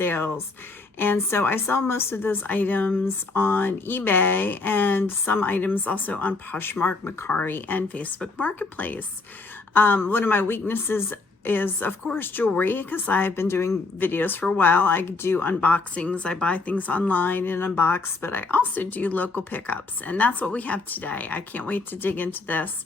sales. And so I sell most of those items on eBay and some items also on Poshmark, Mercari, and Facebook Marketplace. One of my weaknesses is, of course, jewelry, because I've been doing videos for a while. I do unboxings. I buy things online and unbox, but I also do local pickups, and that's what we have today. I can't wait to dig into this.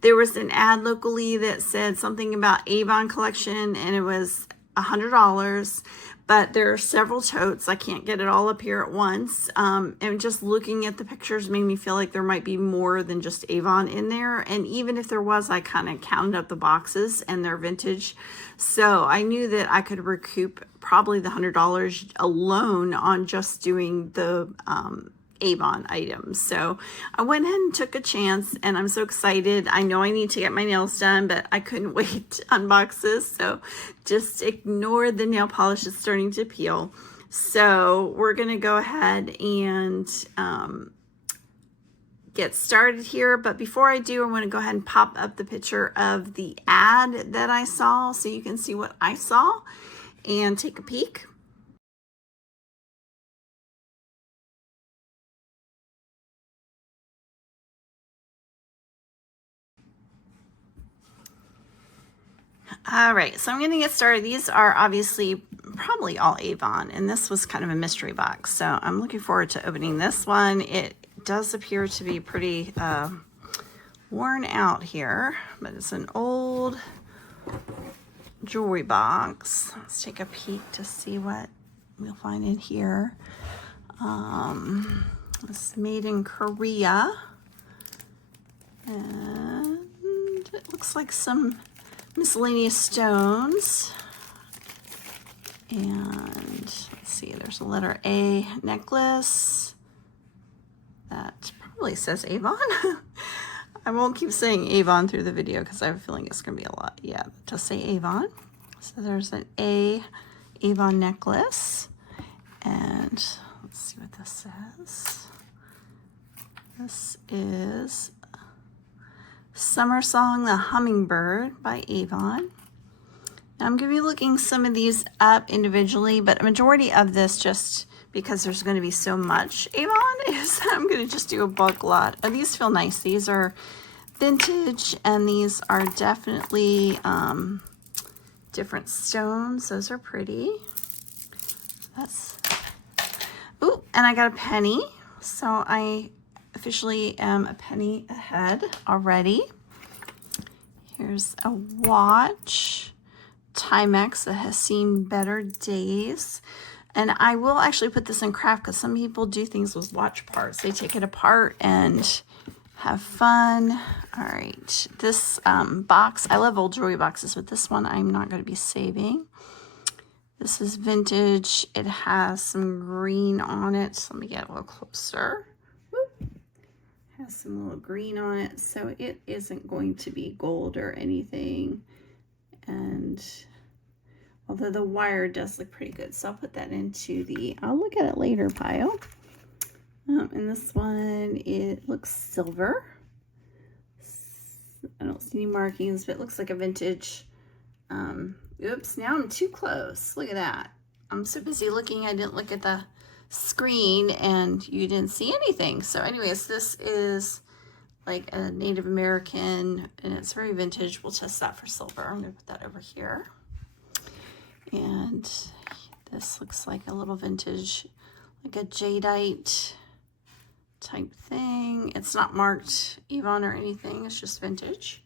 There was an ad locally that said something about Avon collection, and it was $100, but there are several totes. I can't get it all up here at once. And just looking at the pictures made me feel like there might be more than just Avon in there. And even if there was, I kind of counted up the boxes and they're vintage. So I knew that I could recoup probably the $100 alone on just doing the Avon items. So I went ahead and took a chance, and I'm so excited. I know I need to get my nails done, but I couldn't wait to unbox this. So just ignore the nail polish that's starting to peel. So we're going to go ahead and get started here. But before I do, I want to go ahead and pop up the picture of the ad that I saw so you can see what I saw and take a peek. All right, so I'm going to get started. These are obviously probably all Avon, and this was kind of a mystery box. So I'm looking forward to opening this one. It does appear to be pretty worn out here, but it's an old jewelry box. Let's take a peek to see what we'll find in here. It's made in Korea, and it looks like some miscellaneous stones, and let's see, there's a letter A necklace that probably says Avon. I won't keep saying Avon through the video because I have a feeling it's going to be a lot. Yeah, it does say Avon. So there's an A Avon necklace, and let's see what this says. This is Summer Song, The Hummingbird by Avon. Now I'm going to be looking some of these up individually, but a majority of this, just because there's going to be so much Avon, is I'm going to just do a bulk lot. Oh, these feel nice. These are vintage, and these are definitely different stones. Those are pretty. That's, ooh, and I got a penny. So I officially am a penny ahead already. Here's a watch, Timex, that has seen better days. And I will actually put this in craft because some people do things with watch parts. They take it apart and have fun. All right, this box, I love old jewelry boxes, but this one I'm not going to be saving. This is vintage. It has some green on it. So let me get a little closer. Has some little green on it, so it isn't going to be gold or anything. And although the wire does look pretty good, so I'll put that into the I'll look at it later pile. And this one, it looks silver. I don't see any markings, but it looks like a vintage. Oops, now I'm too close. Look at that. I'm so busy looking, I didn't look at the screen and you didn't see anything. So anyways, this is like a Native American, and it's very vintage. We'll test that for silver. I'm gonna put that over here. And this looks like a little vintage, like a jadeite type thing. It's not marked Avon or anything, it's just vintage.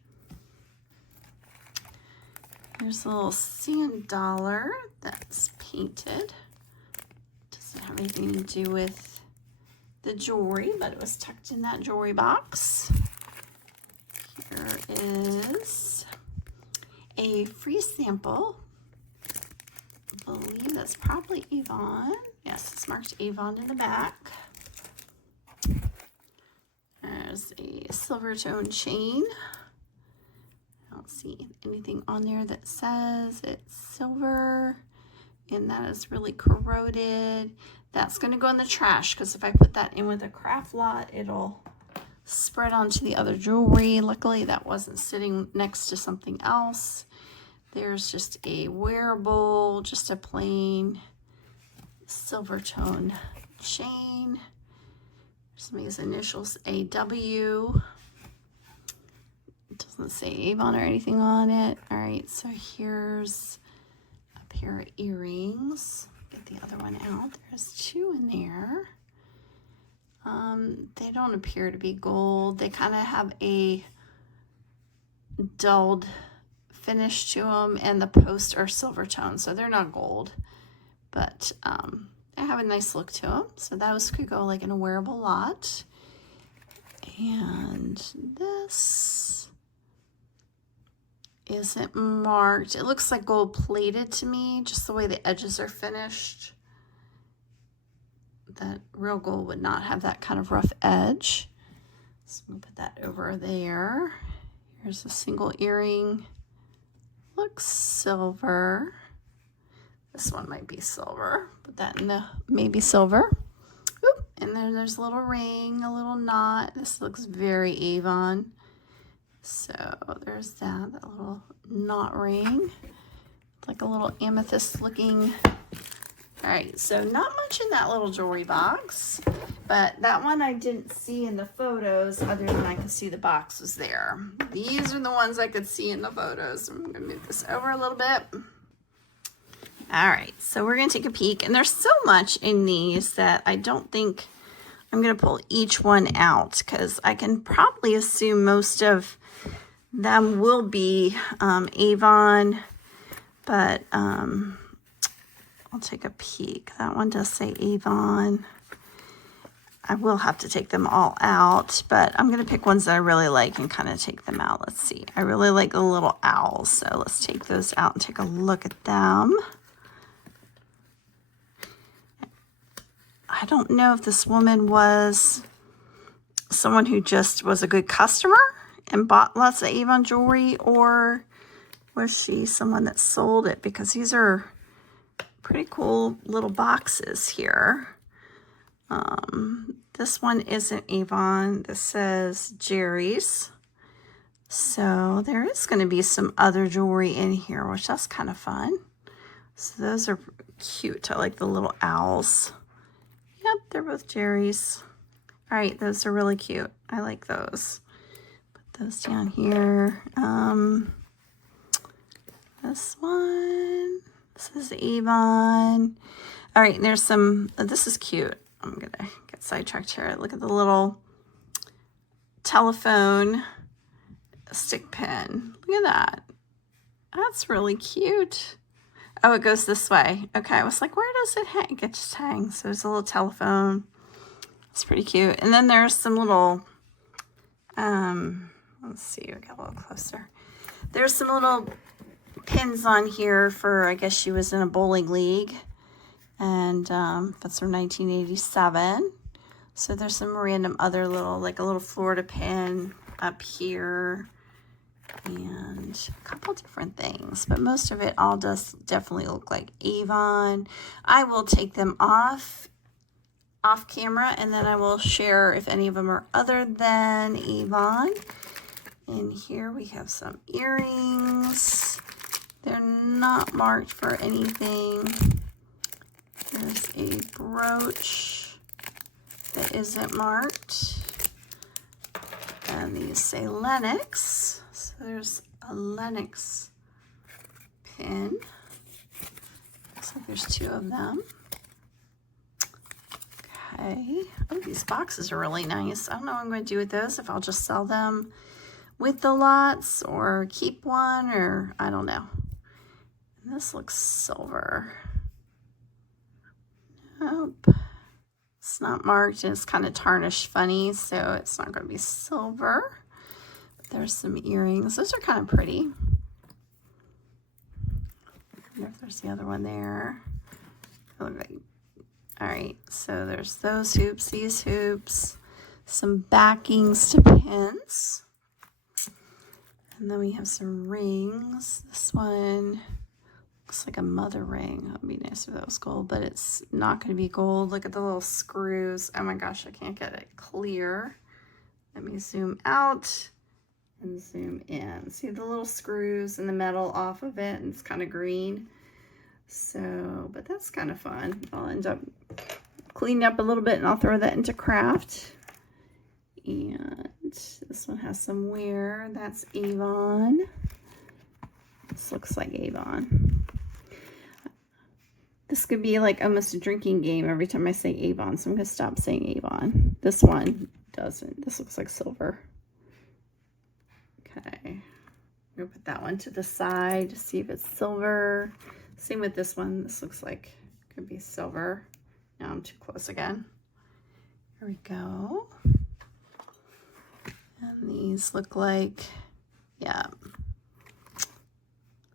There's a little sand dollar that's painted. Doesn't have anything to do with the jewelry, but it was tucked in that jewelry box. Here is a free sample. I believe that's probably Avon. Yes, it's marked Avon in the back. There's a silver tone chain. I don't see anything on there that says it's silver, and that is really corroded. That's going to go in the trash because if I put that in with a craft lot, it'll spread onto the other jewelry. Luckily, that wasn't sitting next to something else. There's just a wearable, just a plain silver tone chain. Some of these initials AW. It doesn't say Avon or anything on it. All right, so here's a pair of earrings. Get the other one out. There's two in there. They don't appear to be gold. They kind of have a dulled finish to them, and the posts are silver tone, so they're not gold, but they have a nice look to them. So those could go like in a wearable lot. And this isn't marked. It looks like gold plated to me, just the way the edges are finished. That real gold would not have that kind of rough edge. So I'm gonna put that over there. Here's a single earring. Looks silver. This one might be silver. Put that in the maybe silver. Oop. And then there's a little ring, a little knot. This looks very Avon. So there's that little knot ring. It's like a little amethyst looking. All right, so not much in that little jewelry box, but that one I didn't see in the photos other than I could see the box was there. These are the ones I could see in the photos. I'm gonna move this over a little bit. All right, so we're gonna take a peek, and there's so much in these that I don't think I'm gonna pull each one out, because I can probably assume most of them will be Avon, but I'll take a peek. That one does say Avon. I will have to take them all out, but I'm gonna pick ones that I really like and kind of take them out. Let's see. I really like the little owls, so let's take those out and take a look at them. I don't know if this woman was someone who just was a good customer and bought lots of Avon jewelry, or was she someone that sold it? Because these are pretty cool little boxes here. This one isn't Avon. This says Jerry's. So there is going to be some other jewelry in here, which that's kind of fun. So those are cute. I like the little owls. Yep, they're both Jerry's. All right, those are really cute. I like those. Put those down here. This one. This is Avon. All right, there's some, this is cute. I'm gonna get sidetracked here. Look at the little telephone stick pin. Look at that. That's really cute. Oh, it goes this way. Okay, I was like, where does it hang? It just hangs. So there's a little telephone. It's pretty cute. And then there's some little, let's see, we got a little closer. There's some little pins on here for, I guess she was in a bowling league, and that's from 1987. So there's some random other little, like a little Florida pin up here, and a couple different things, but most of it all does definitely look like Avon. I will take them off camera, and then I will share if any of them are other than Avon. And here we have some earrings. They're not marked for anything. There's a brooch that isn't marked. And these say Lennox. So there's a Lennox pin. Looks like there's two of them. Okay. Oh, these boxes are really nice. I don't know what I'm going to do with those, if I'll just sell them with the lots or keep one, or I don't know. And this looks silver. Nope. It's not marked, and it's kind of tarnished funny, so it's not going to be silver. But there's some earrings. Those are kind of pretty. I wonder if there's the other one there. All right, so there's those hoops, these hoops, some backings to pins. And then we have some rings. This one looks like a mother ring. That would be nice if that was gold, but it's not going to be gold. Look at the little screws. Oh my gosh, I can't get it clear. Let me zoom out and zoom in. See the little screws and the metal off of it, and it's kind of green. So, but that's kind of fun. I'll end up cleaning up a little bit and I'll throw that into craft. And this one has some wear. That's Avon. This looks like Avon. This could be like almost a drinking game every time I say Avon, so I'm going to stop saying Avon. This one doesn't. This looks like silver. Okay. I'm going to put that one to the side to see if it's silver. Same with this one. This looks like it could be silver. Now I'm too close again. Here we go. And these look like, yeah.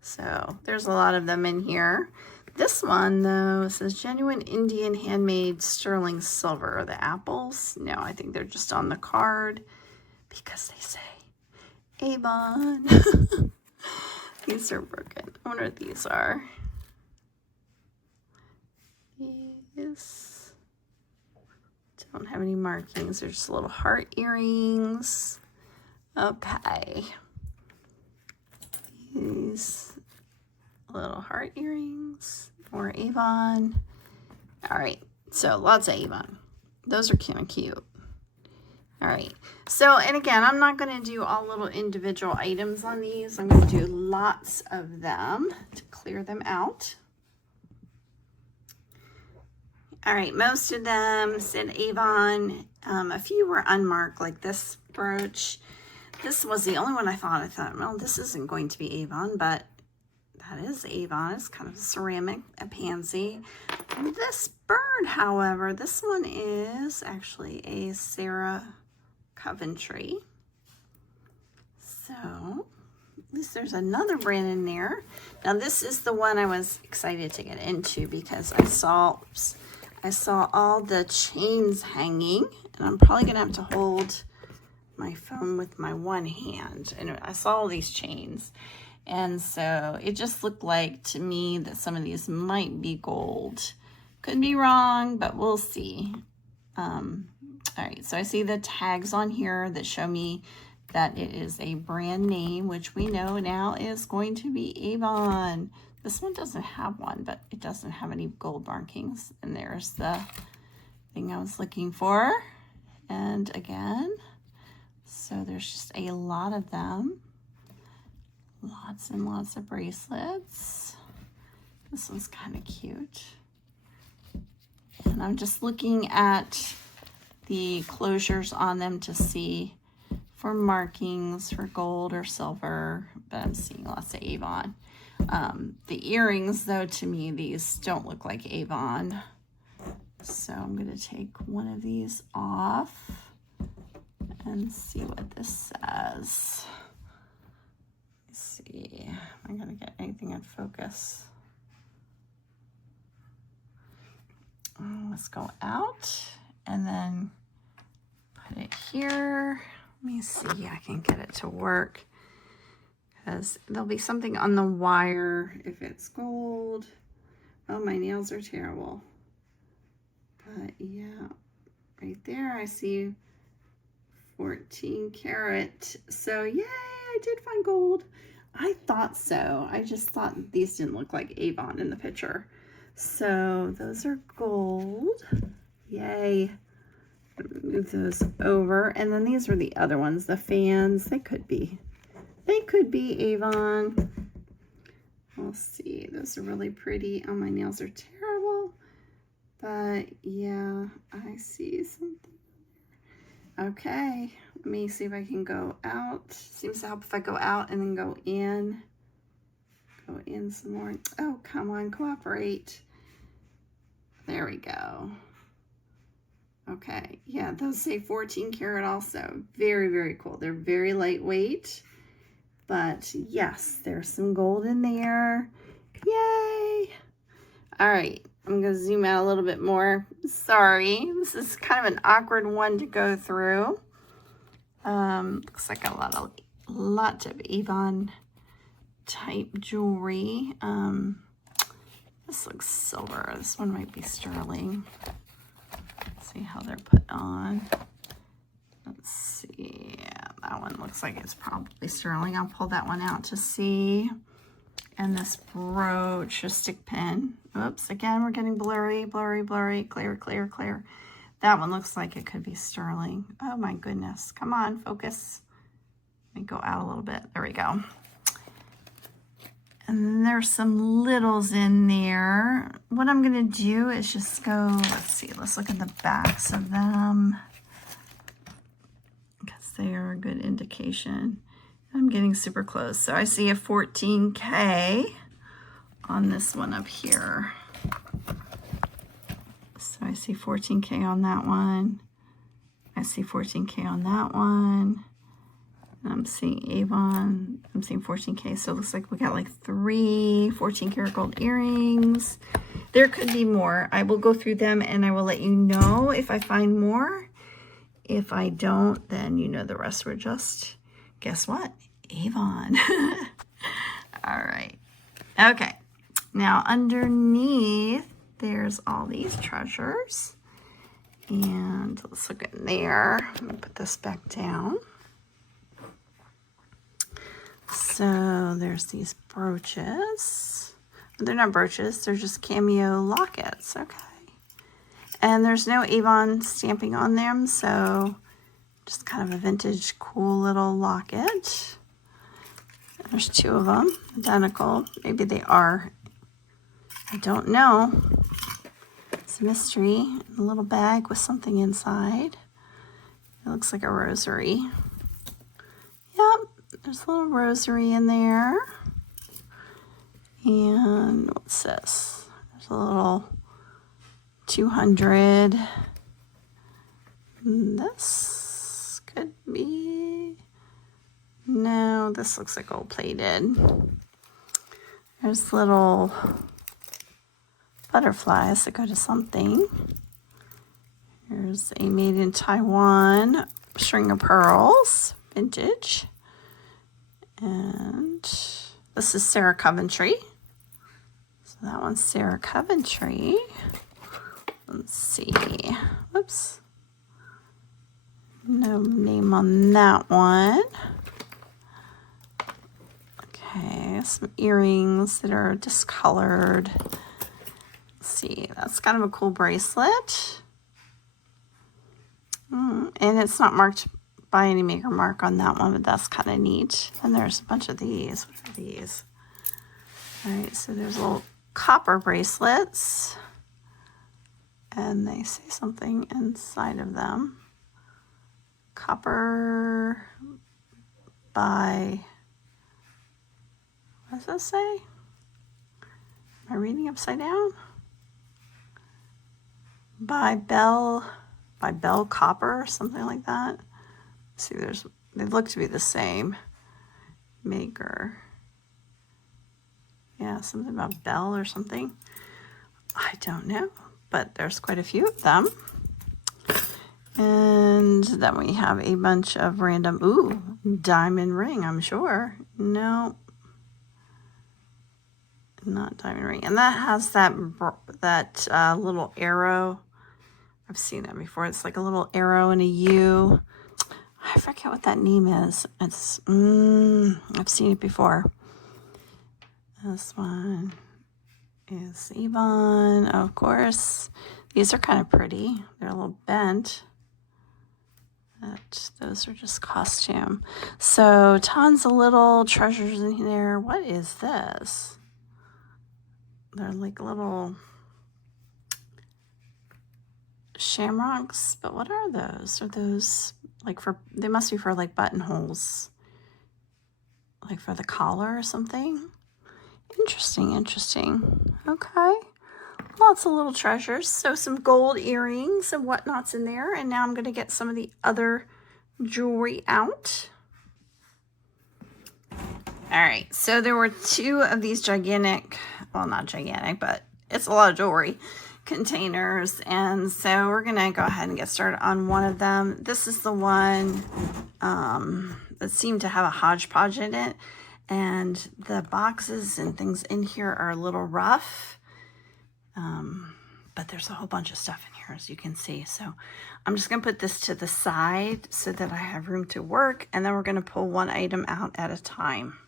So there's a lot of them in here. This one, though, says genuine Indian handmade sterling silver. The apples, no, I think they're just on the card because they say Avon. These are broken. I wonder what these are. These don't have any markings. They're just little heart earrings. Okay. These little heart earrings, more Avon. All right, so lots of Avon. Those are kind of cute. All right, so, and again, I'm not going to do all little individual items on these. I'm going to do lots of them to clear them out. All right, most of them said Avon. A few were unmarked, like this brooch. This was the only one I thought, well, this isn't going to be Avon, but that is Avon. It's kind of a ceramic, a pansy. This bird, however, this one is actually a Sarah Coventry. So at least there's another brand in there. Now this is the one I was excited to get into because I saw all the chains hanging, and I'm probably gonna have to hold my phone with my one hand. And I saw all these chains. And so it just looked like to me that some of these might be gold. Could be wrong, but we'll see. All right, so I see the tags on here that show me that it is a brand name, which we know now is going to be Avon. This one doesn't have one, but it doesn't have any gold markings. And there's the thing I was looking for. And again, so there's just a lot of them. Lots and lots of bracelets. This one's kind of cute. And I'm just looking at the closures on them to see for markings for gold or silver, but I'm seeing lots of Avon. The earrings, though, to me, these don't look like Avon. So I'm going to take one of these off and see what this says. Let's see. Am I going to get anything in focus? Let's go out and then put it here. Let me see. I can get it to work because there'll be something on the wire if it's gold. Oh, my nails are terrible. But yeah, right there I see 14 karat. So yay, I did find gold. I thought so. I just thought these didn't look like Avon in the picture. So those are gold. Yay. Move those over. And then these were the other ones, the fans. They could be Avon. We'll see. Those are really pretty. Oh, my nails are terrible. But yeah, I see something. Okay, let me see if I can go out. Seems to help if I go out and then go in. Go in some more. Oh, come on, cooperate. There we go. Okay, yeah, those say 14 karat also. Very, very cool. They're very lightweight. But yes, there's some gold in there. Yay! All right, I'm going to zoom out a little bit more. Sorry, this is kind of an awkward one to go through. Looks like a lot of Avon type jewelry. This looks silver. This one might be sterling. Let's see how they're put on. Let's see. Yeah, that one looks like it's probably sterling. I'll pull that one out to see. And this brooch, a stick pin. Oops, again, we're getting blurry, blurry, blurry, clear, clear, clear. That one looks like it could be sterling. Oh my goodness. Come on, focus. Let me go out a little bit. There we go. And then there's some littles in there. What I'm gonna do is just go, let's see, let's look at the backs of them, because they are a good indication. I'm getting super close. So I see a 14K on this one up here. So I see 14K on that one. I see 14K on that one. I'm seeing Avon, I'm seeing 14K. So it looks like we got like 3 14 karat gold earrings. There could be more. I will go through them and I will let you know if I find more. If I don't, then you know the rest were just, guess what? Avon. All right. Okay. Now underneath, there's all these treasures. And let's look in there. Let me put this back down. So there's these brooches. They're not brooches, they're just cameo lockets. Okay. And there's no Avon stamping on them, so just kind of a vintage, cool little locket. There's 2 of them, identical. Maybe they are. I don't know. It's a mystery. A little bag with something inside. It looks like a rosary. Yep. There's a little rosary in there. And what's this? There's a little 200. This could be, no, this looks like gold plated. There's little butterflies that go to something. Here's a made in Taiwan string of pearls, vintage. And this is Sarah Coventry. So that one's Sarah Coventry. Let's see. Whoops. No name on that one. Okay, some earrings that are discolored. Let's see. That's kind of a cool bracelet. And it's not marked by any maker mark on that one, but that's kind of neat. And there's a bunch of these. What are these? All right, so there's little copper bracelets, and they say something inside of them. Copper by, what does that say? Am I reading upside down? By Bell Copper, something like that. See, they look to be the same maker. Yeah, something about Bell or something. I don't know, but there's quite a few of them. And then we have a bunch of random, diamond ring, I'm sure. No, not diamond ring. And that has that little arrow. I've seen that before. It's like a little arrow and a U. I forget what that name is. It's, I've seen it before. This one is Avon, of course. These are kind of pretty. They're a little bent. But those are just costume. So tons of little treasures in there. What is this? They're like little shamrocks, but what are those? Are those like they must be for like buttonholes, like for the collar or something. Interesting. Okay, lots of little treasures. So some gold earrings and whatnot's in there. And now I'm going to get some of the other jewelry out. All right, so there were 2 of these gigantic, well, not gigantic, but it's a lot of jewelry containers. And so we're gonna go ahead and get started on one of them. This is the one that seemed to have a hodgepodge in it, and the boxes and things in here are a little rough, but there's a whole bunch of stuff in here, as you can see. So I'm just gonna put this to the side so that I have room to work, and then we're gonna pull one item out at a time.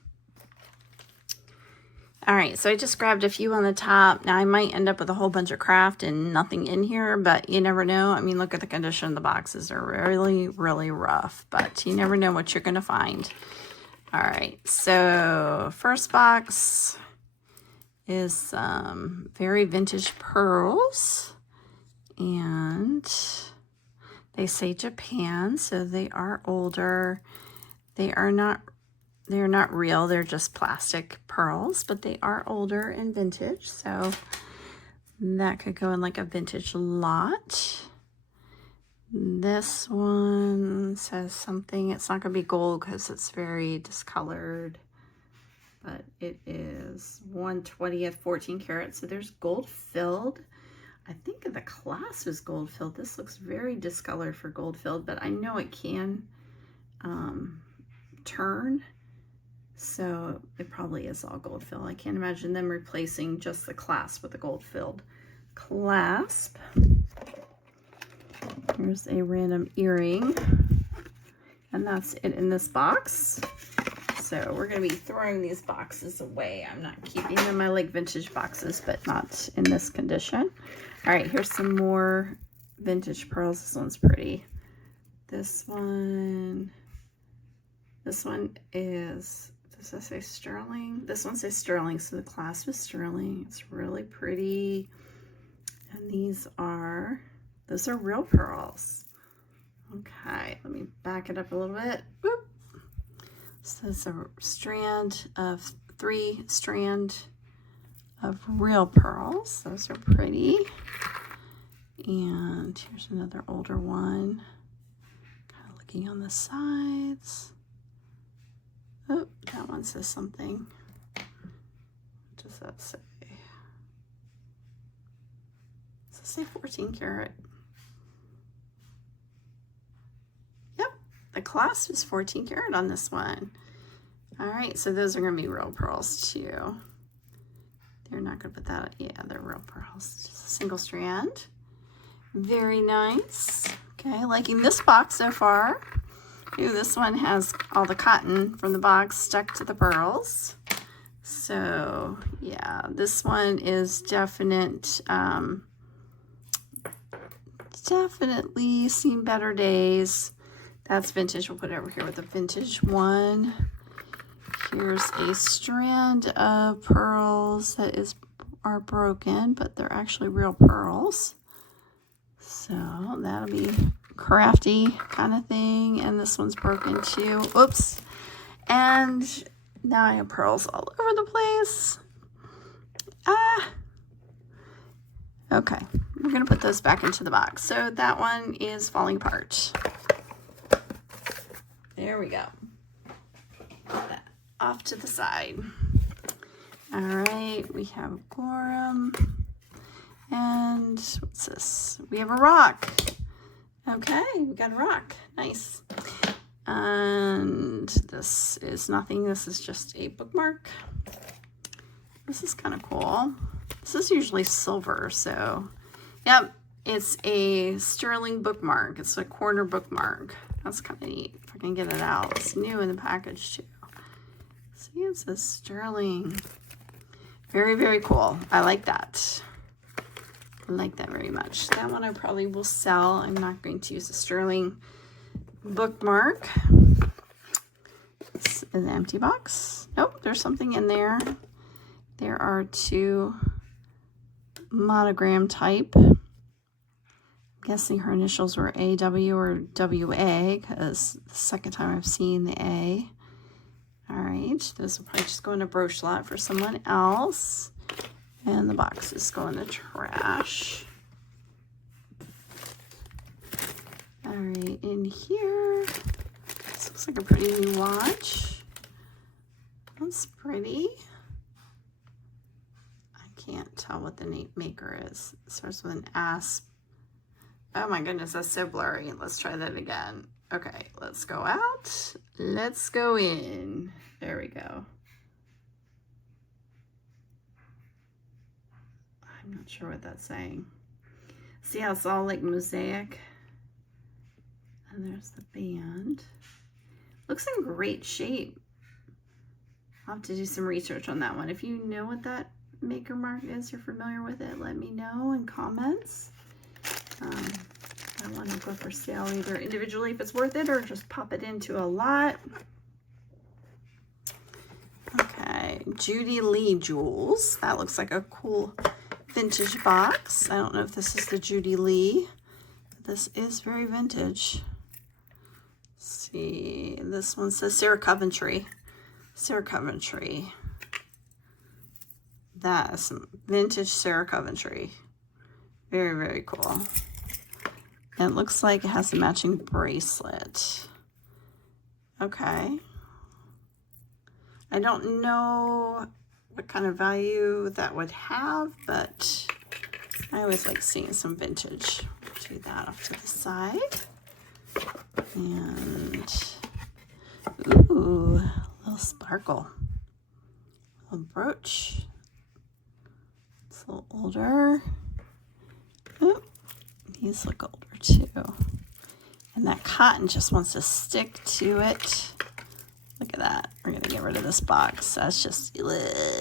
All right, so I just grabbed a few on the top. Now I might end up with a whole bunch of craft and nothing in here, but you never know. I mean, look at the condition of the boxes. They're really, really rough, but you never know what you're gonna find. All right, so first box is some very vintage pearls, and they say Japan, so they are older. They're not real, they're just plastic pearls, but they are older and vintage, so that could go in like a vintage lot. This one says something, it's not gonna be gold because it's very discolored, but it is 1/20th 14 karat, so there's gold filled. I think the clasp is gold filled. This looks very discolored for gold filled, but I know it can turn. So it probably is all gold filled. I can't imagine them replacing just the clasp with a gold filled clasp. Here's a random earring. And that's it in this box. So we're going to be throwing these boxes away. I'm not keeping them. I like vintage boxes, but not in this condition. All right, here's some more vintage pearls. This one's pretty. This one is... Does that say sterling? This one says sterling, so the clasp is sterling. It's really pretty. And those are real pearls. Okay, let me back it up a little bit. Whoop. So it's a three strand of real pearls. Those are pretty. And here's another older one. Kind of looking on the sides. Oh, that one says something. What does that say? Does it say 14 karat? Yep, the clasp is 14 karat on this one. All right, so those are gonna be real pearls too. They're not gonna put that, yeah, they're real pearls. Just a single strand. Very nice. Okay, liking this box so far. Ooh, this one has all the cotton from the box stuck to the pearls. So yeah, this one is definitely seen better days. That's vintage. We'll put it over here with a vintage one. Here's a strand of pearls that are broken, but they're actually real pearls. So that'll be crafty kind of thing. And this one's broken too. Oops. And now I have pearls all over the place. Okay, we're gonna put those back into the box. So that one is falling apart. There we go. Put that off to the side. All right, we have Gorham. And what's this? We have a rock. Okay, we got a rock. Nice. And this is nothing. This is just a bookmark. This is kind of cool. This is usually silver, so yep, it's a sterling bookmark. It's a corner bookmark. That's kind of neat. If I can get it out. It's new in the package too. See, it says sterling. Very, very cool. I like that. I like that very much. That one I probably will sell. I'm not going to use a sterling bookmark. It's an empty box. Nope, there's something in there. There are two monogram type. I'm guessing her initials were AW or WA because the second time I've seen the A. All right, this will probably just go in a brooch lot for someone else. And the box is going to trash. All right, in here, this looks like a pretty new watch. That's pretty. I can't tell what the maker is. It starts with an asp. Oh my goodness, that's so blurry. Let's try that again. Okay, let's go out. Let's go in. There we go. I'm not sure what that's saying. See how it's all like mosaic? And there's the band. Looks in great shape. I'll have to do some research on that one. If you know what that maker mark is, you're familiar with it, let me know in comments. I want to go for sale either individually if it's worth it or just pop it into a lot. Okay, Judy Lee Jewels. That looks like a cool vintage box. I don't know if this is the Judy Lee. This is very vintage. Let's see, this one says Sarah Coventry. Sarah Coventry. That is some vintage Sarah Coventry. Very, very cool. And it looks like it has a matching bracelet. Okay. I don't know what kind of value that would have, but I always like seeing some vintage. Do that off to the side. And, ooh, a little sparkle. A little brooch. It's a little older. Oh, these look older too. And that cotton just wants to stick to it. Look at that. We're going to get rid of this box. That's just yucky.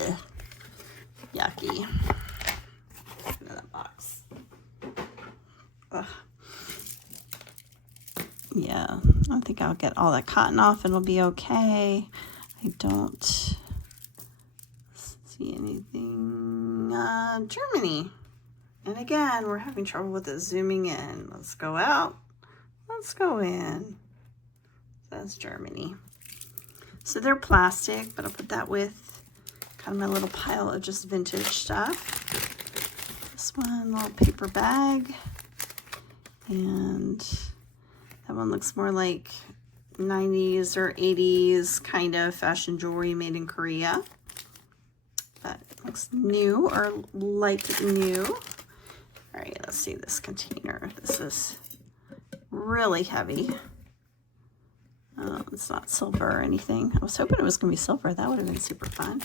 Get rid of that box. Ugh. Yeah, I think I'll get all that cotton off. It'll be okay. I don't see anything. Germany. And again, we're having trouble with it zooming in. Let's go out. Let's go in. That's Germany. So they're plastic, but I'll put that with kind of my little pile of just vintage stuff. This one, little paper bag. And that one looks more like 90s or 80s kind of fashion jewelry made in Korea. But it looks new or light new. All right, let's see this container. This is really heavy. It's not silver or anything. I was hoping it was going to be silver. That would have been super fun.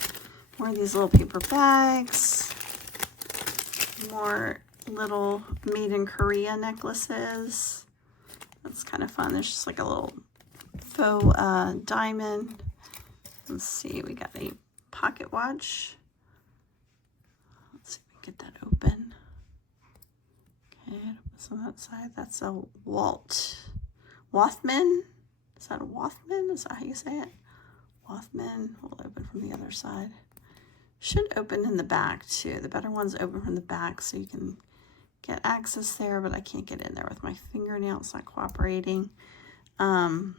More of these little paper bags. More little made in Korea necklaces. That's kind of fun. There's just like a little faux diamond. Let's see, we got a pocket watch. Let's see if we can get that open. Okay, it opens on that side. That's a Wathman. Is that a Wathman? Is that how you say it? Wathman. We'll open from the other side. Should open in the back too. The better ones open from the back so you can get access there, but I can't get in there with my fingernail. It's not cooperating. I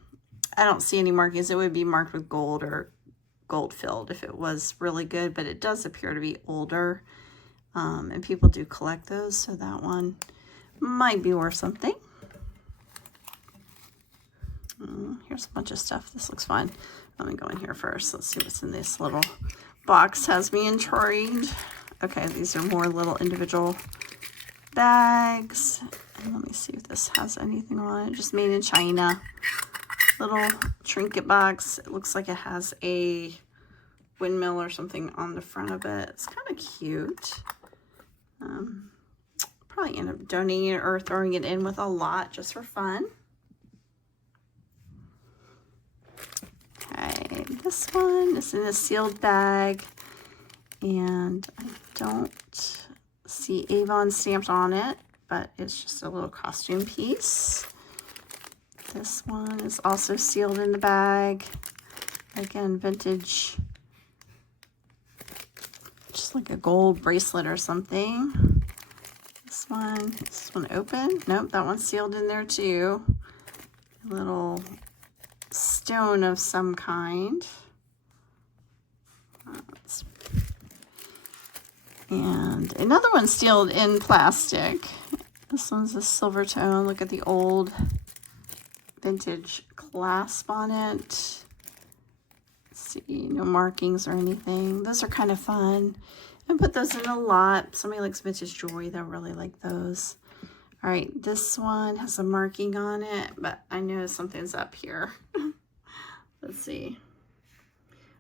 don't see any markings. It would be marked with gold or gold filled if it was really good, but it does appear to be older. And people do collect those, so that one might be worth something. Here's a bunch of stuff. This looks fun. Let me go in here first. Let's see what's in this little box. Has me intrigued. Okay, these are more little individual bags. And let me see if this has anything on it. Just made in China. Little trinket box. It looks like it has a windmill or something on the front of it. It's kind of cute. Probably end up donating it or throwing it in with a lot just for fun. Okay, this one is in a sealed bag, and I don't see Avon stamped on it, but it's just a little costume piece. This one is also sealed in the bag. Again, vintage, just like a gold bracelet or something. This one open? Nope, that one's sealed in there too. A little stone of some kind. And another one sealed in plastic. This one's a silver tone. Look at the old vintage clasp on it. Let's see, no markings or anything. Those are kind of fun. I put those in a lot. Somebody likes vintage jewelry, they'll really like those. All right, this one has a marking on it, but I know something's up here. Let's see.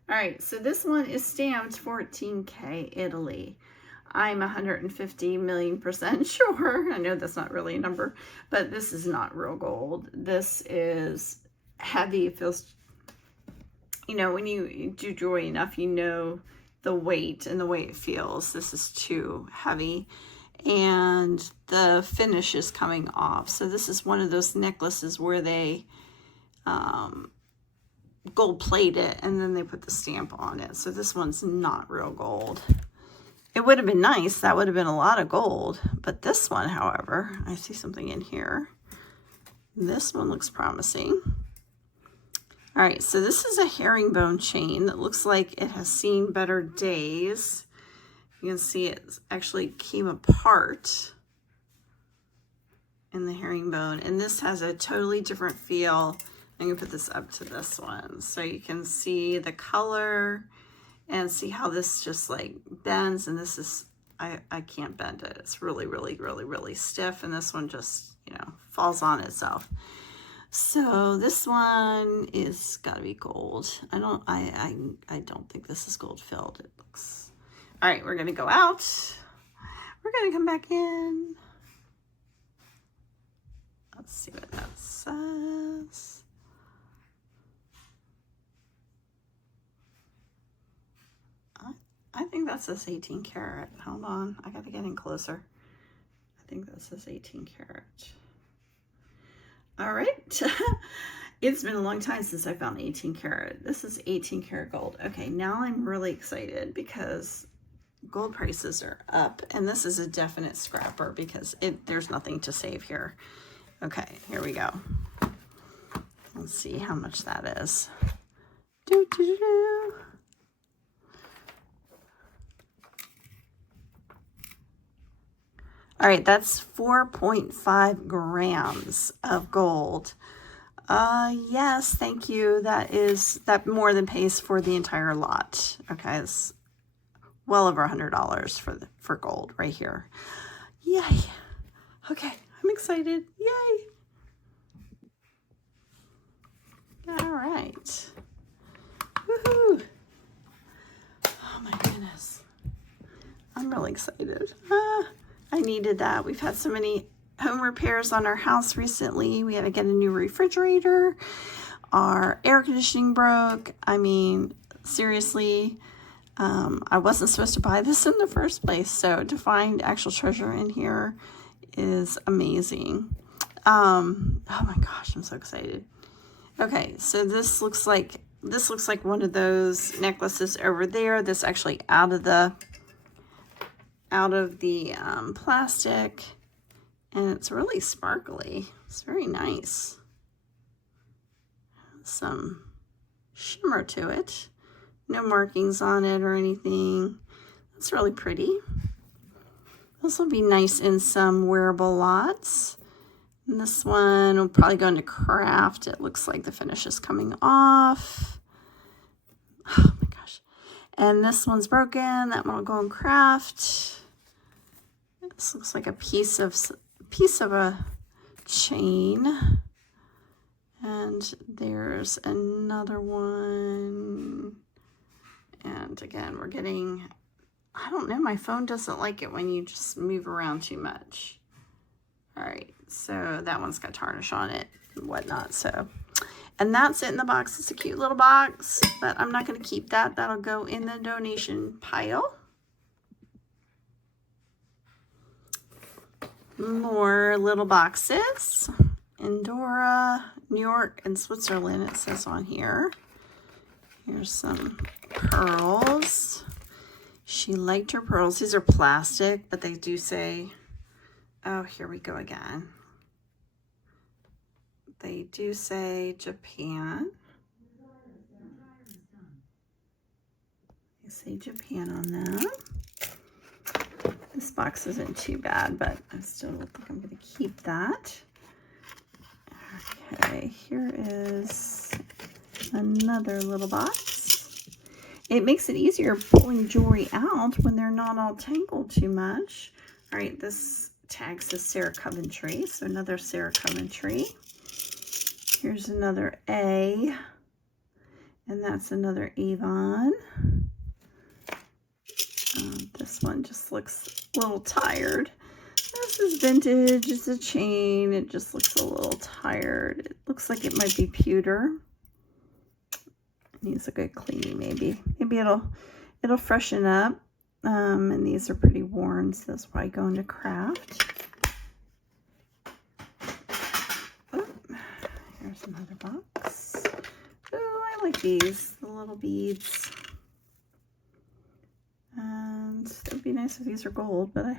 All right, so this one is stamped 14K Italy. I'm 150 million% sure. I know that's not really a number, but this is not real gold. This is heavy. It feels you know, when you do jewelry enough, you know the weight and the way it feels. This is too heavy and the finish is coming off. So this is one of those necklaces where they gold plate it and then they put the stamp on it. So this one's not real gold. It would have been nice. That would have been a lot of gold. But this one, however, I see something in here. This one looks promising. All right, so this is a herringbone chain that looks like it has seen better days. You can see it actually came apart in the herringbone, and this has a totally different feel. I'm gonna put this up to this one so you can see the color and see how this just like bends, and this is, I can't bend it. It's really, really, really, really stiff, and this one just, you know, falls on itself. So this one is gotta be gold. I don't think this is gold filled. It looks, all right, we're gonna go out. We're gonna come back in. Let's see what that says. I think that says 18 karat. Hold on, I gotta get in closer. I think that says 18 karat. All right, it's been a long time since I found 18 karat. This is 18 karat gold. Okay, now I'm really excited because gold prices are up, and this is a definite scrapper because there's nothing to save here. Okay, here we go. Let's see how much that is. Do, do, do, do. All right, that's 4.5 grams of gold. Yes, thank you. That more than pays for the entire lot. Okay, it's well over $100 for gold right here. Yay. Okay, I'm excited. Yay. All right. Woohoo. Oh my goodness. I'm really excited. I needed that. We've had so many home repairs on our house recently. We had to get a new refrigerator. Our air conditioning broke. I mean, seriously, I wasn't supposed to buy this in the first place. So to find actual treasure in here is amazing. Oh my gosh, I'm so excited. Okay, so this looks like one of those necklaces over there that's actually out of the plastic, and it's really sparkly. It's very nice. Some shimmer to it. No markings on it or anything. It's really pretty. This will be nice in some wearable lots. And this one will probably go into craft. It looks like the finish is coming off. Oh my gosh. And this one's broken. That one will go in craft. This looks like a piece of a chain. And there's another one. And again, we're getting, I don't know, my phone doesn't like it when you just move around too much. All right, so that one's got tarnish on it and whatnot. So, and that's it in the box. It's a cute little box, but I'm not going to keep that. That'll go in the donation pile. More little boxes. Andorra, New York, and Switzerland, it says on here. Here's some pearls. She liked her pearls. These are plastic, but they do say, oh, here we go again. They do say Japan. They say Japan on them. This box isn't too bad, but I still think I'm going to keep that. Okay, here is another little box. It makes it easier pulling jewelry out when they're not all tangled too much. All right, this tag says Sarah Coventry, so another Sarah Coventry. Here's another A, and that's another Avon. This one just looks a little tired. This is vintage. It's a chain. It just looks a little tired. It looks like it might be pewter. Needs a good cleaning maybe. Maybe it'll freshen up. And these are pretty worn, so that's why I go into craft. Oh, here's another box. Oh, I like these, the little beads. And it would be nice if these were gold, but I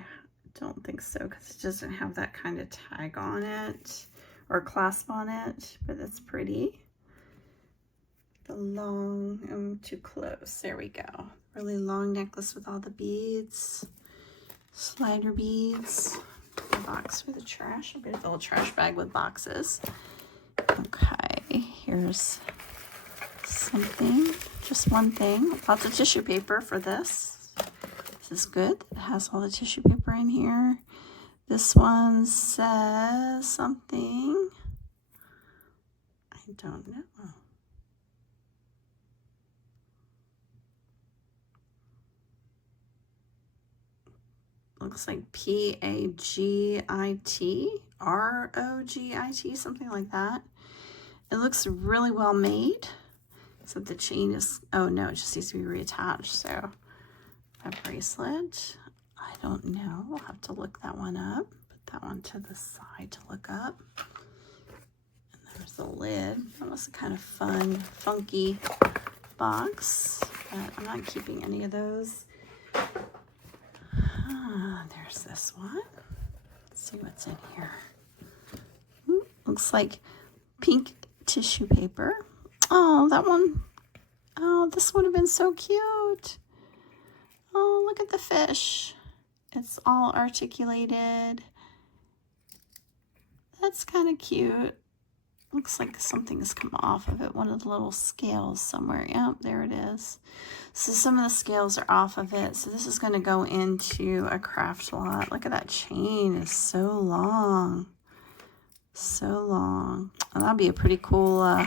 don't think so because it doesn't have that kind of tag on it or clasp on it, but it's pretty. The long, I'm too close. There we go. Really long necklace with all the beads, slider beads. A box for the trash. I'm gonna fill a trash bag with boxes. Okay, here's something, just one thing. Lots of tissue paper for this. This is good. It has all the tissue paper in here. This one says something. I don't know. Looks like P-A-G-I-T-R-O-G-I-T, something like that. It looks really well made, except the chain is, oh no, it just needs to be reattached. So a bracelet, I don't know, we'll have to look that one up. Put that one to the side to look up. And there's the lid. That was a kind of fun, funky box, but I'm not keeping any of those. There's this one. Let's see what's in here. Ooh, looks like pink tissue paper. Oh, that one. Oh, this would have been so cute. Oh, look at the fish. It's all articulated. That's kind of cute. Looks like something has come off of it. One of the little scales somewhere. Yep, there it is. So some of the scales are off of it. So this is going to go into a craft lot. Look at that chain. It's so long. So long. And that'll be a pretty cool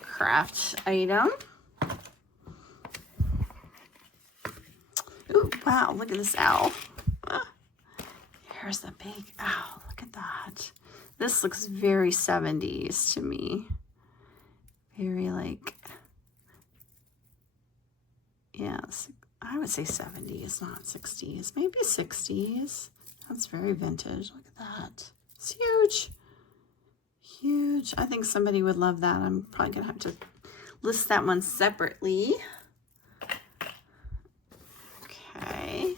craft item. Ooh, wow, look at this owl. Here's the big owl. Look at that. This looks very 70s to me. Very like, yeah, I would say 70s, not 60s. Maybe 60s. That's very vintage. Look at that. It's huge. Huge. I think somebody would love that. I'm probably going to have to list that one separately. Okay.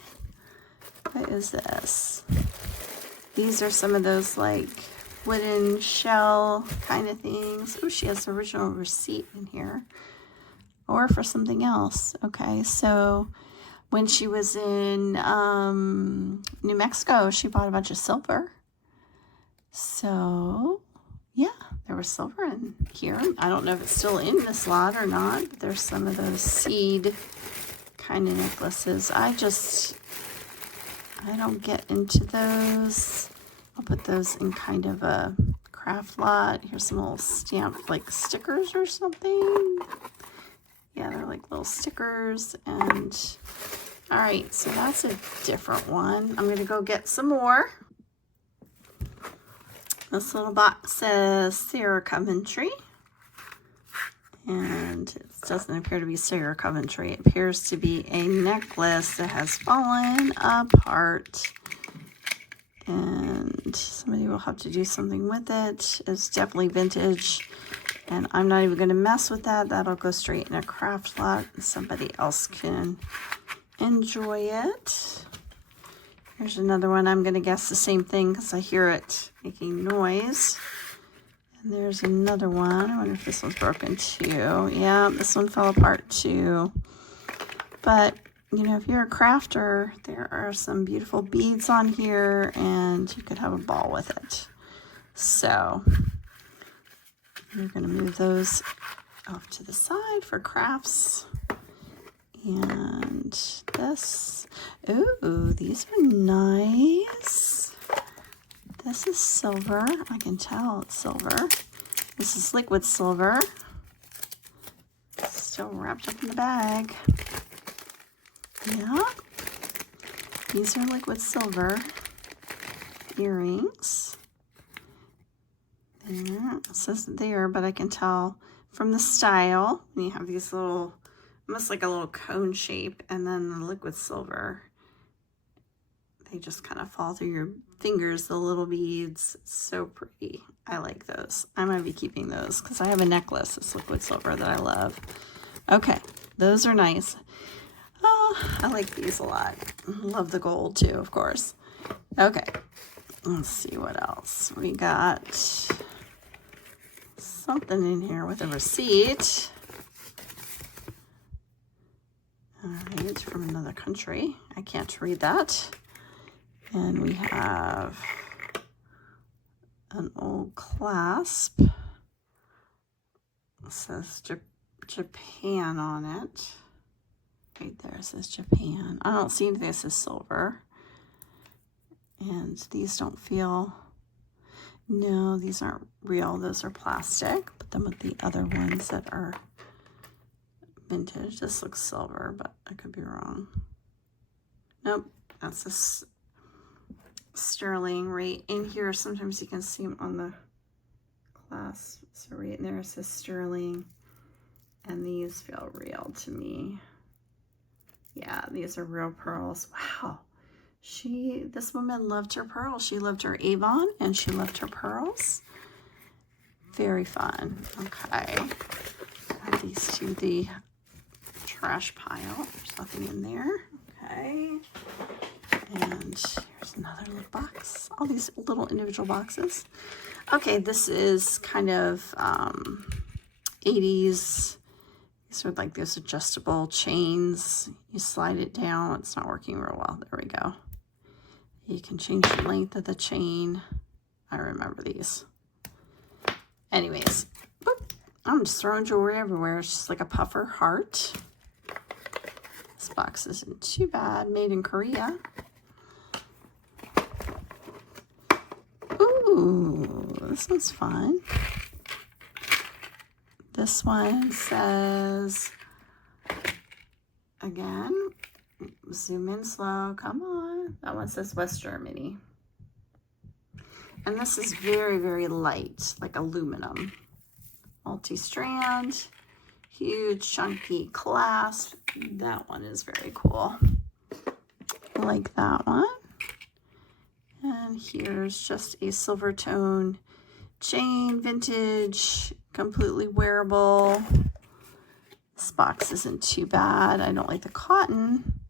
What is this? These are some of those like wooden shell kind of things. Oh, she has the original receipt in here. Or for something else. Okay, so when she was in New Mexico, she bought a bunch of silver. So, yeah, there was silver in here. I don't know if it's still in this lot or not, but there's some of those seed kind of necklaces. I don't get into those. I'll put those in kind of a craft lot. Here's some little stamped like stickers or something. Yeah, they're like little stickers. And all right, so that's a different one. I'm gonna go get some more. This little box says Sarah Coventry. And it doesn't appear to be Sarah Coventry. It appears to be a necklace that has fallen apart. And somebody will have to do something with it. It's definitely vintage. And I'm not even going to mess with that. That'll go straight in a craft lot. Somebody else can enjoy it. Here's another one. I'm going to guess the same thing because I hear it making noise. And there's another one. I wonder if this one's broken too. Yeah, this one fell apart too. But, you know, if you're a crafter, there are some beautiful beads on here and you could have a ball with it. So we're going to move those off to the side for crafts. And this, ooh, these are nice. This is silver. I can tell it's silver. This is liquid silver. Still wrapped up in the bag. Yeah. These are liquid silver earrings. And it says there, but I can tell from the style, you have these little, almost like a little cone shape, and then the liquid silver. They just kind of fall through your fingers, the little beads. It's so pretty. I like those. I'm going to be keeping those because I have a necklace, this liquid silver that I love. Okay, those are nice. Oh, I like these a lot. Love the gold too, of course. Okay, let's see what else. We got something in here with a receipt. All right, from another country. I can't read that. And we have an old clasp. It says Japan on it. Right there, it says Japan. I don't see anything that says silver. And these don't feel, no, these aren't real. Those are plastic. But then with the other ones that are vintage, this looks silver, but I could be wrong. Nope, that's a sterling right in here. Sometimes you can see them on the clasp. So right in there it says sterling. And these feel real to me. Yeah, these are real pearls. Wow. This woman loved her pearls. She loved her Avon and she loved her pearls. Very fun. Okay. Add these to the trash pile. There's nothing in there. Okay. And here's another little box. All these little individual boxes. Okay, this is kind of 80s. These are like those adjustable chains. You slide it down. It's not working real well. There we go. You can change the length of the chain. I remember these. Anyways, whoop, I'm just throwing jewelry everywhere. It's just like a puffer heart. This box isn't too bad. Made in Korea. Ooh, this one's fun. This one says, again, zoom in slow, come on. That one says West Germany. And this is very, very light, like aluminum. Multi-strand, huge chunky clasp. That one is very cool. I like that one. And here's just a silver tone chain, vintage, completely wearable. This box isn't too bad. I don't like the cotton.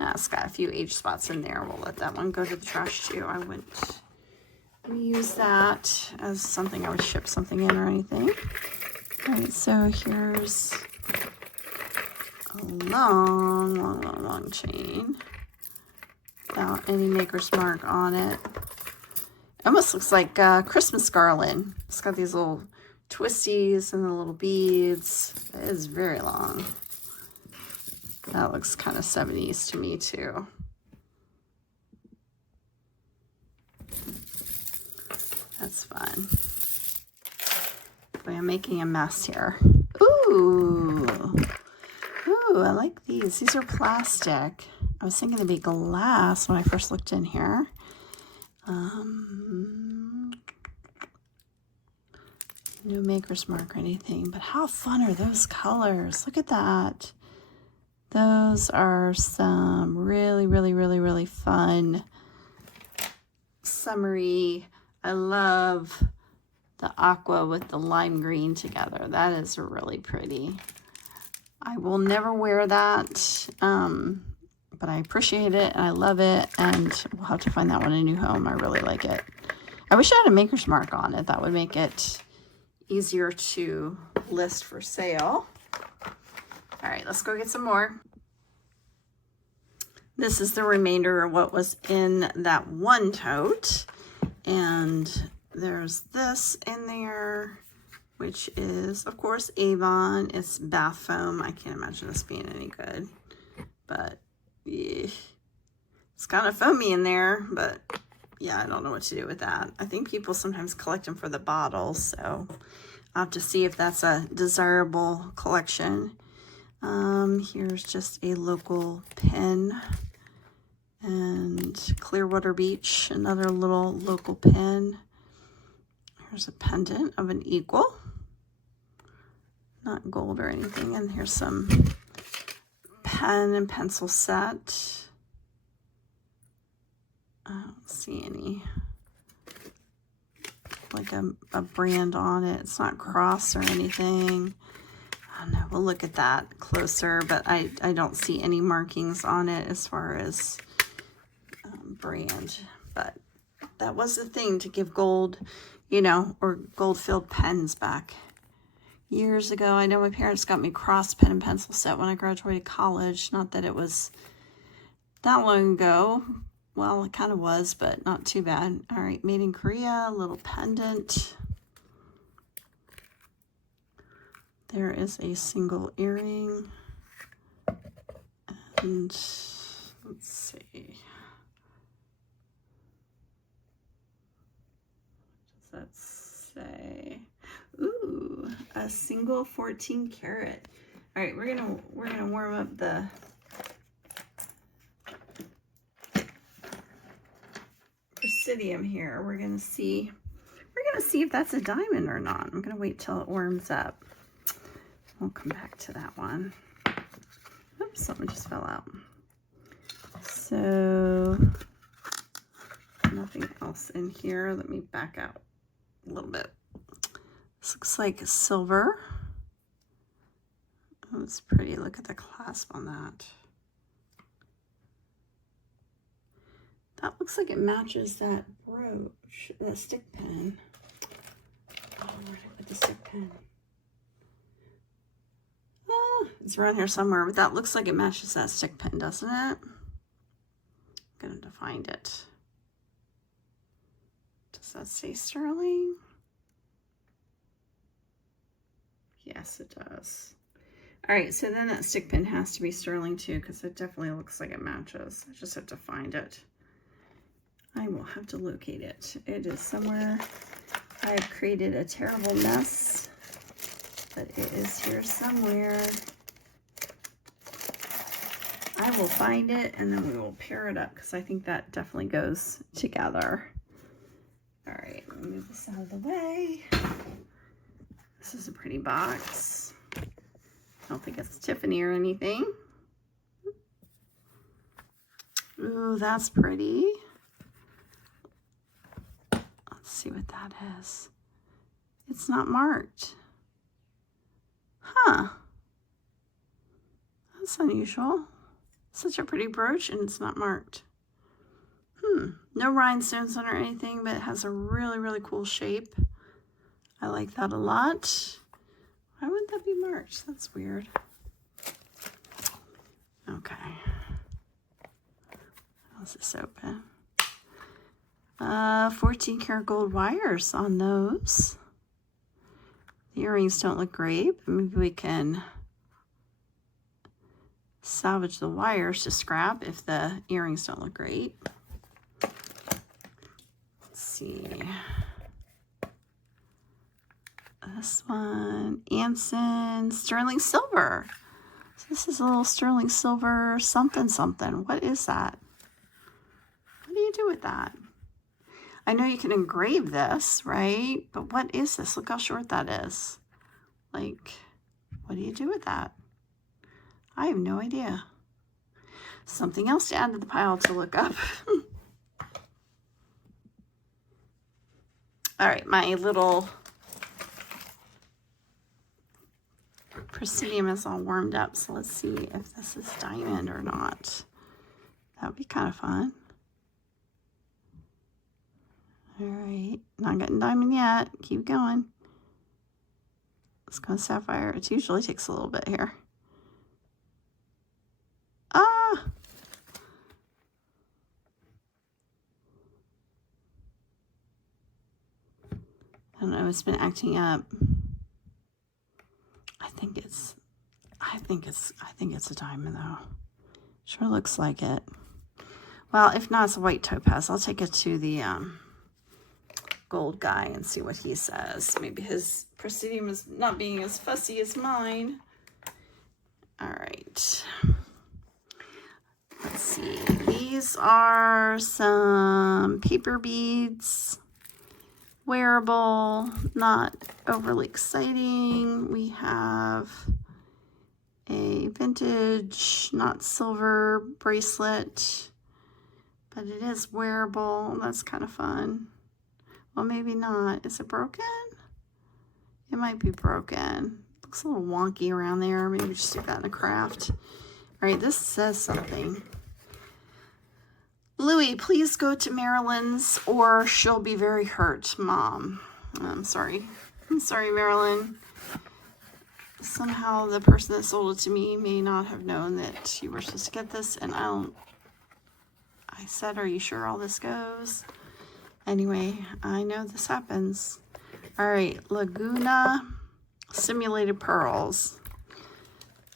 It's got a few age spots in there. We'll let that one go to the trash too. I wouldn't reuse that as something I would ship something in or anything. All right, so here's a long chain without any maker's mark on it. It almost looks like Christmas garland. It's got these little twisties and the little beads. It is very long. That looks kind of 70s to me too. That's fun. Boy, I'm making a mess here. Ooh. Ooh, I like these. These are plastic. I was thinking they'd be glass when I first looked in here. No maker's mark or anything, but how fun are those colors? Look at that. Those are some really fun summery. I love the aqua with the lime green together. That is really pretty. I will never wear that, but I appreciate it and I love it, and we'll have to find that one a new home. I really like it. I wish I had a maker's mark on it. That would make it easier to list for sale. All right, let's go get some more. This is the remainder of what was in that one tote. And there's this in there, which is, of course, Avon. It's bath foam. I can't imagine this being any good. But yeah, it's kind of foamy in there. But yeah, I don't know what to do with that. I think people sometimes collect them for the bottles. So I'll have to see if that's a desirable collection. Here's just a local pin, and Clearwater Beach, another little local pin. There's a pendant of an eagle. Not gold or anything. And here's some pen and pencil set. I don't see any, like a brand on it. It's not cross or anything. I don't know. We'll look at that closer, but I don't see any markings on it as far as brand. But that was the thing, to give gold, you know, or gold-filled pens back years ago. I know my parents got me cross pen and pencil set when I graduated college. Not that it was that long ago. Well, it kind of was, but not too bad. All right, made in Korea, little pendant. There is a single earring. And let's see. What does that say? Ooh, a single 14 karat. All right, we're gonna warm up the Presidium here. We're gonna see if that's a diamond or not. I'm gonna wait till it warms up. We'll come back to that one. Oops, something just fell out. So nothing else in here. Let me back out a little bit. This looks like silver. Oh, it's pretty. Look at the clasp on that. That looks like it matches that brooch, that stick pin. Oh, where did I put the stick pin? Ah, it's around here somewhere, but that looks like it matches that stick pin, doesn't it? I'm gonna have to find it. Does that say sterling? Yes, it does. All right, so then that stick pin has to be sterling too, because it definitely looks like it matches. I just have to find it. I will have to locate it. It is somewhere. I have created a terrible mess, but it is here somewhere. I will find it and then we will pair it up, because I think that definitely goes together. All right, let me move this out of the way. This is a pretty box. I don't think it's Tiffany or anything. Ooh, that's pretty. Let's see what that is. It's not marked. Huh. That's unusual. Such a pretty brooch and it's not marked. No rhinestones on it or anything, but it has a really, really cool shape. I like that a lot. Why would that be marked? That's weird. Okay. How's this open? 14 karat gold wires on those. The earrings don't look great, but maybe we can salvage the wires to scrap if the earrings don't look great. Let's see. This one, Anson, sterling silver. So this is a little sterling silver something something. What is that? What do you do with that? I know you can engrave this, right? But what is this? Look how short that is. Like, what do you do with that? I have no idea. Something else to add to the pile to look up. All right, my little Presidium is all warmed up, so let's see if this is diamond or not. That would be kind of fun. All right, not getting diamond yet. Keep going. Let's go sapphire. It usually takes a little bit here. Ah! I don't know, it's been acting up. I think it's a diamond though. Sure looks like it. Well, if not, it's a white topaz. I'll take it to the gold guy and see what he says. Maybe his Presidium is not being as fussy as mine. All right. Let's see. These are some paper beads. wearable, not overly exciting. We have a vintage, not silver bracelet, but it is wearable. That's kind of fun. Well, maybe not. Is it broken? It might be broken. Looks a little wonky around there. Maybe just do that in a craft. All right, this says something. Louie, please go to Marilyn's or she'll be very hurt, Mom. I'm sorry. I'm sorry, Marilyn. Somehow the person that sold it to me may not have known that you were supposed to get this, and I said, are you sure all this goes? Anyway, I know this happens. All right, Laguna Simulated Pearls.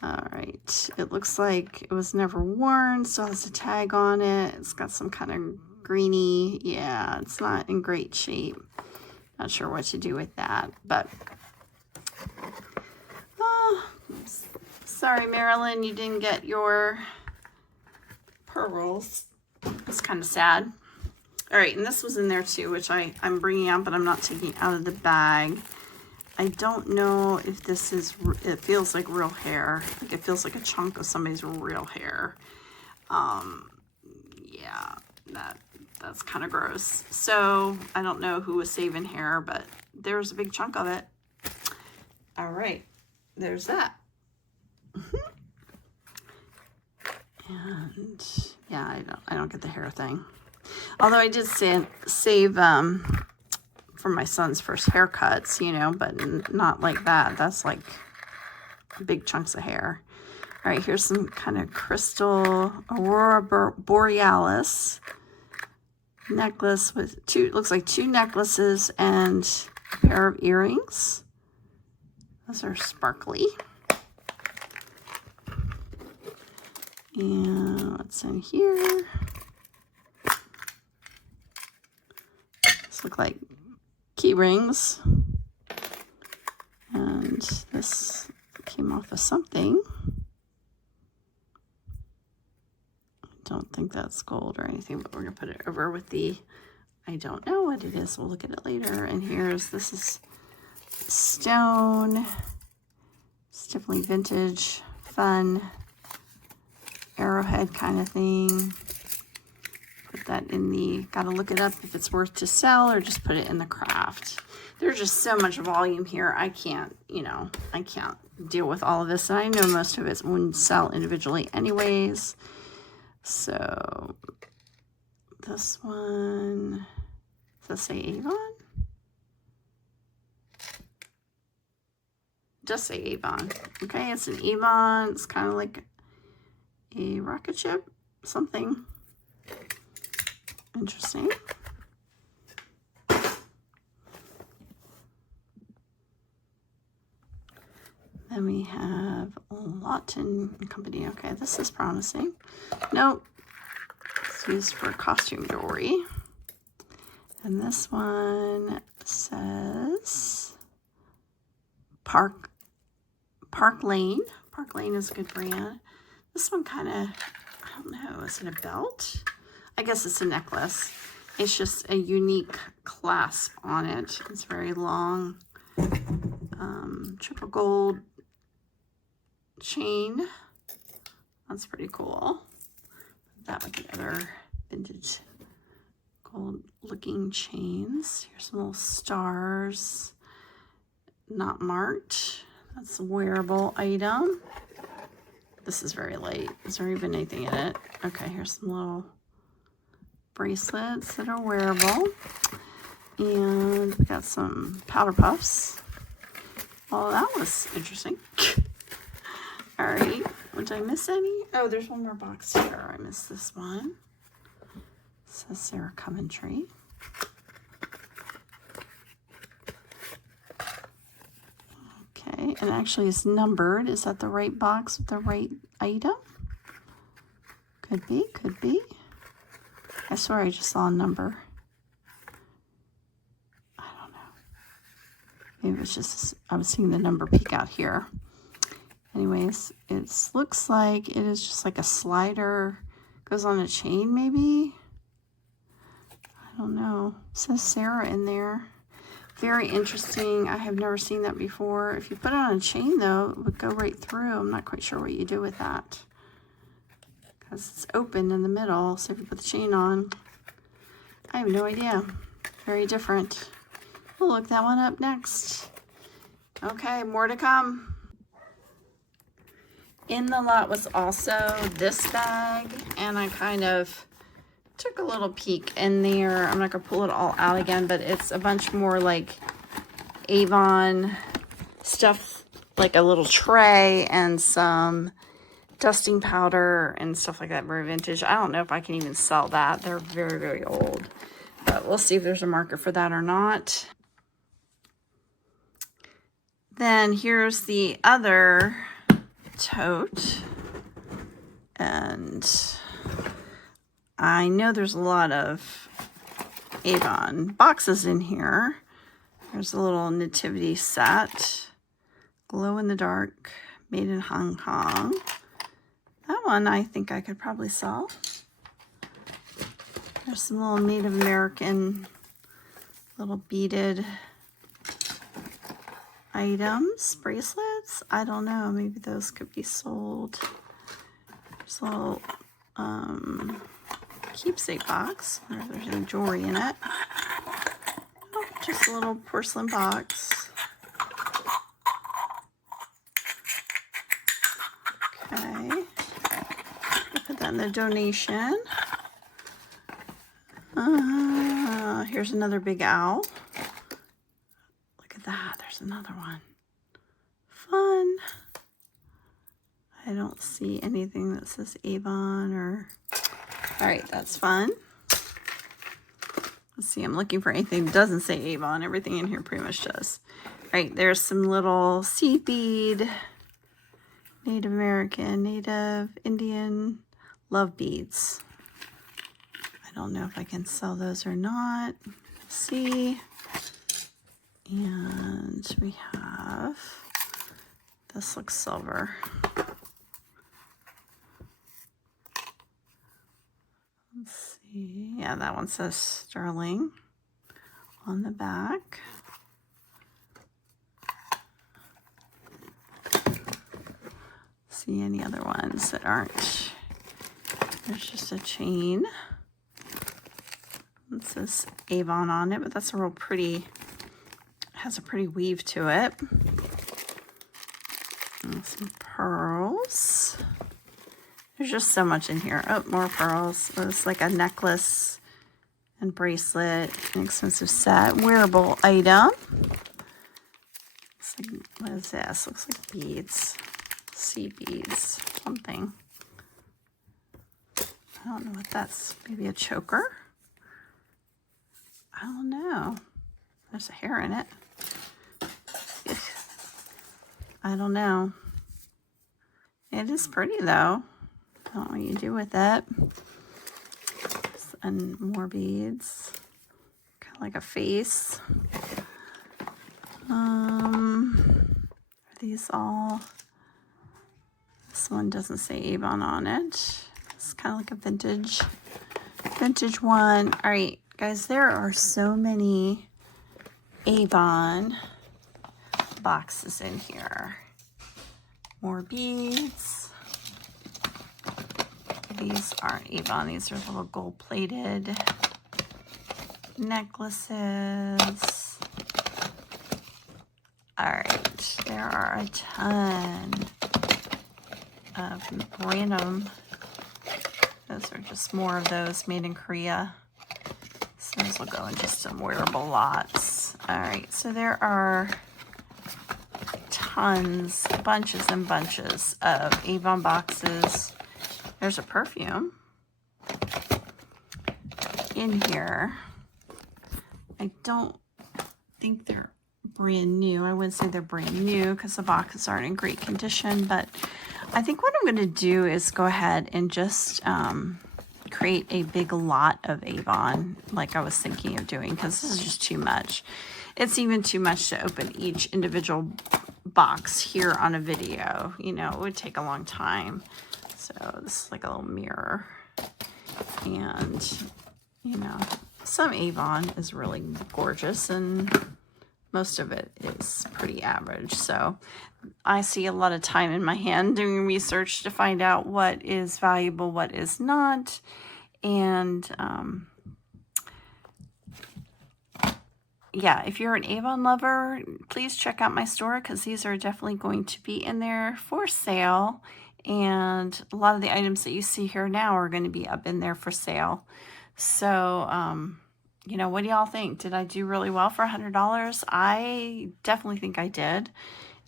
All right, it looks like it was never worn, still has a tag on it. It's got some kind of greeny, yeah, it's not in great shape. Not sure what to do with that, but oh, sorry, Marilyn, you didn't get your pearls. It's kind of sad. All right, and this was in there too, which I'm bringing out, but I'm not taking out of the bag. I don't know if this is, it feels like real hair. Like it feels like a chunk of somebody's real hair. Yeah, that's kind of gross. So I don't know who was saving hair, but there's a big chunk of it. All right, there's that. And yeah, I don't get the hair thing. Although I did save for my son's first haircuts, you know, but not like that. That's like big chunks of hair. All right, here's some kind of crystal Aurora Borealis necklace with looks like two necklaces and a pair of earrings. Those are sparkly. And what's in here? These look like key rings. And this came off of something. I don't think that's gold or anything, but we're gonna put it over with the, I don't know what it is. We'll look at it later. And this is stone. It's definitely vintage, fun, arrowhead kind of thing. Put that in the, gotta look it up if it's worth to sell or just put it in the craft. There's just so much volume here. I can't, you know, I can't deal with all of this. And I know most of it wouldn't sell individually anyways. So this one, does it say Avon? Just say Avon. Okay, it's an Avon. It's kind of like a rocket ship, something interesting. Then we have Lawton Company. Okay, this is promising. Nope, it's used for costume jewelry. And this one says Park Lane. Park Lane is a good brand. This one kind of, I don't know, is it a belt? I guess it's a necklace. It's just a unique clasp on it. It's very long. Triple gold chain. That's pretty cool. That with the other vintage gold looking chains. Here's some little stars. Not marked. That's a wearable item. This is very light. Is there even anything in it? Okay, here's some little bracelets that are wearable. And we got some powder puffs. Oh, that was interesting. All right, did I miss any? Oh, there's one more box here. I missed this one. It says Sarah Coventry. Okay, and actually it's numbered. Is that the right box with the right item? Could be, could be. I swear I just saw a number. I don't know. Maybe it's just, I was seeing the number peek out here. Anyways, it looks like it is just like a slider. Goes on a chain maybe? I don't know. It says Sarah in there. Very interesting. I have never seen that before. If you put it on a chain, though, it would go right through. I'm not quite sure what you do with that, because it's open in the middle. So if you put the chain on, I have no idea. Very different. We'll look that one up next. Okay, more to come. In the lot was also this bag, and I kind of took a little peek in there. I'm not gonna pull it all out again, but it's a bunch more like Avon stuff, like a little tray and some dusting powder and stuff like that, very vintage. I don't know if I can even sell that. They're very, very old, but we'll see if there's a market for that or not. Then here's the other tote, and I know there's a lot of Avon boxes in here. There's a little nativity set, glow in the dark, made in Hong Kong. That one I think I could probably sell. There's some little Native American little beaded items, bracelets. I don't know, maybe those could be sold. There's a little keepsake box. I wonder if there's any jewelry in it. Oh, just a little porcelain box. Okay. I'll put that in the donation. Here's another big owl. Look at that. There's another one. Fun. I don't see anything that says Avon or... All right, that's fun. Let's see, I'm looking for anything that doesn't say Avon. Everything in here pretty much does. All right, there's some little seed bead, Native American, Native Indian love beads. I don't know if I can sell those or not. Let's see. And we have, this looks silver. Let's see. Yeah, that one says sterling on the back. See any other ones that aren't? There's just a chain. It says Avon on it, but that's a real pretty, has a pretty weave to it. And some pearls. There's just so much in here. Oh, more pearls. It's like a necklace and bracelet, an expensive set, wearable item. It's like, what is this? Looks like beads, sea beads, something. I don't know what that's. Maybe a choker. I don't know. There's a hair in it. I don't know. It is pretty though. I don't know what you do with it. And more beads. Kind of like a face. Are these all? This one doesn't say Avon on it. It's kind of like a vintage one. All right, guys, there are so many Avon boxes in here. More beads. These aren't Avon. These are little gold-plated necklaces. All right, there are a ton of random. Those are just more of those made in Korea. So those will go in just some wearable lots. All right, so there are tons, bunches and bunches of Avon boxes. There's a perfume in here. I don't think they're brand new. I wouldn't say they're brand new because the boxes aren't in great condition, but I think what I'm going to do is go ahead and just create a big lot of Avon like I was thinking of doing, because this is just too much. It's even too much to open each individual box here on a video. You know, it would take a long time. So this is like a little mirror. And, you know, some Avon is really gorgeous and most of it is pretty average. So I see a lot of time in my hand doing research to find out what is valuable, what is not. And yeah, if you're an Avon lover, please check out my store because these are definitely going to be in there for sale. And a lot of the items that you see here now are going to be up in there for sale. So, you know, what do y'all think? Did I do really well for $100? I definitely think I did.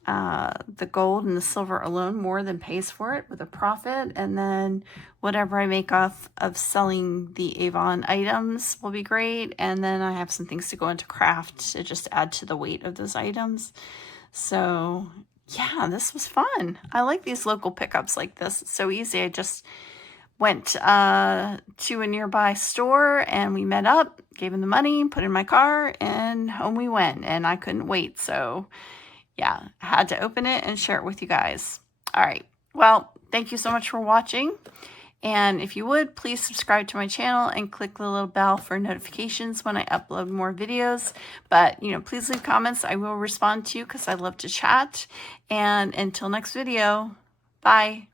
The gold and the silver alone more than pays for it with a profit. And then whatever I make off of selling the Avon items will be great. And then I have some things to go into craft to just add to the weight of those items. So yeah, this was fun. I like these local pickups like this. It's so easy. I just went to a nearby store and we met up, gave him the money, put it in my car, and home we went. And I couldn't wait. So yeah, I had to open it and share it with you guys. All right. Well, thank you so much for watching. And if you would, please subscribe to my channel and click the little bell for notifications when I upload more videos. But, you know, please leave comments. I will respond to you because I love to chat. And until next video, bye.